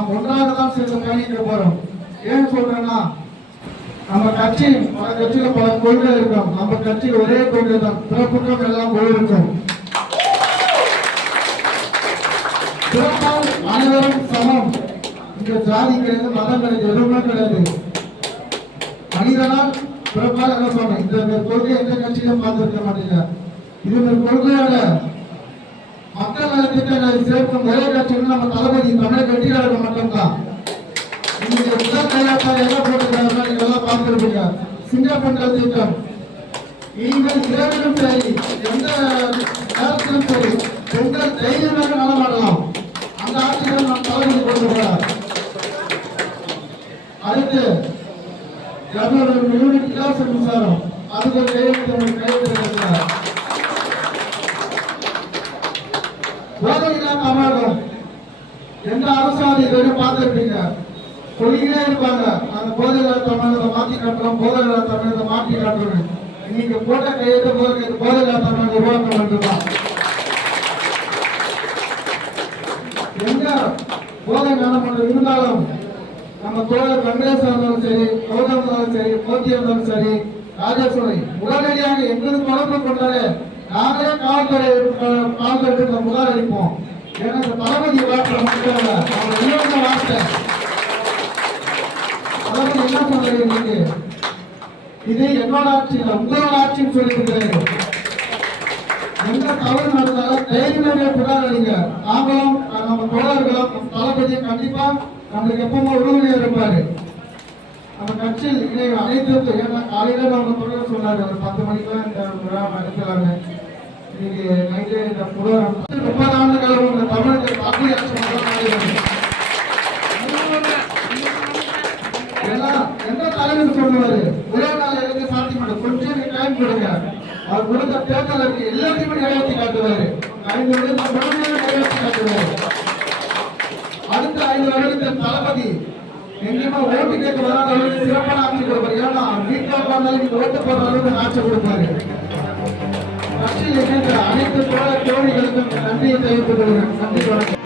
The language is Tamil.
நாம் ஒன்றாக தான் சேர்ந்து பயணிக்க போறோம். ஏன் சொல்றேன்னா, நம்ம கட்சி பல கட்சியில பல கொள்கை இருக்கும். நம்ம கட்சியில் ஒரே கொள்கை தான், பிறப்புக்கும் எல்லாம் போயிருக்கும். பிறப்பால் அனைவரும் சமம். இங்க ஜாதி கிடையாது, மதம் கிடையாது, எதுவுமே கிடையாது. மனிதனால் பிறப்பால் என்ன சொன்னேன், இந்த கொள்கை எந்த கட்சியிலும் பார்த்திருக்க மாட்டீங்க. இது கொள்கையோட மக்கள் நலத்திட்டங்களை சேர்க்கும் ஒரே கட்சின்னு நம்ம தளபதி தமிழக வெற்றியாளர்கள் மட்டும்தான். இன்னைக்கு முதல் கையாட்டாக என்ன போட்டுக்கிறாங்க நீங்க எல்லாம் பார்த்திருப்பீங்க. சிங்கப்பெண்கள் திட்டம். நீங்கள் இரவிலும் சரி, எந்த நேரத்திலும் சரி, பெண்கள் தைரியமாக நடமாடலாம். அந்த ஆட்சிகள் நாம் தளபதி கொண்டு போறார். அடுத்து யூனிட் இலவச மின்சாரம், அதுக்கு கையெழுத்திருக்கிறார். போதையில்லா தமிழகம் எந்த அரசாங்கம் இதுவரை பார்த்திருப்பீங்க. சொல்லிக்கிட்டே இருப்பாங்க, அந்த போதையில்லா தமிழகத்தை மாற்றி காட்டுறோம், போதையில்லா தமிழகத்தை மாற்றி காட்டுறோம். இன்னைக்கு போட்ட கையெழுத்து போதையில்லா தமிழகம் உருவாக்க வேண்டும்தான். எங்க போதை நாடாளுமன்றம் இருந்தாலும் நம்ம தோழர் காங்கிரஸ் இருந்தாலும் சரி, கௌதம் இருந்தாலும் சரி, மோடி இருந்தாலும் சரி, ராஜேஸ்வரி உடனடியாக எங்களுக்கு தொடர்பு கொண்டாலே நாங்களே காவல்துறை புகார் அளிப்போம். ஏன்னா இந்த தளபதி வார்த்தை மட்டும் அவங்க வார்த்தை தளபதி என்ன சொல்றீங்க, நீங்க இது என்னோட ஆட்சி இல்லை, உங்களோட ஆட்சின்னு சொல்லியிருக்கிறாரு. எந்த தவறு நடந்தாலும் தைரியமே புகார் அளிங்க. நாங்களும் நம்ம தோழர்களும் தளபதியை கண்டிப்பா நம்மளுக்கு எப்பவுமே உறுதுணையா இருப்பாரு. நம்ம கட்சியில் அனைத்து ஏன்னா காலையில நம்ம தொடர் சொன்னாரு, ஒரு 10 மணிக்கெல்லாம் இந்த விழா நடத்துறாங்க. இன்னைக்கு நைட்டு இந்த புரோகிராம் 30 ஆண்டுகள் உங்க தமிழக காப்பி எல்லாம் எந்த தலைவர் சொல்லுவாரு, ஒரே நாள் எழுதி சாத்தியம் கொஞ்சம் டைம் கொடுங்க. அவர் கொடுத்த தேர்தலுக்கு எல்லாத்தையுமே நிறைவேற்றி காட்டுவாரு. 5 வருடம் நிறைவேற்றி காட்டுவாரு. அடுத்த 5 வருடத்தில் தளபதி எங்கேயுமா ஓட்டு கேட்க வராத அளவுக்கு சிறப்பான ஆட்சி கொடுப்பாரு. ஏன்னா வீட்டில் உட்கார்ந்தாலும் நீங்க ஓட்டு போடுற அளவுக்கு ஆட்சி கொடுப்பாரு. கட்சியில் இணைந்த அனைத்து தோழர்களுக்கும் நன்றியை தெரிவித்துக் கொள்கிறேன். நன்றி.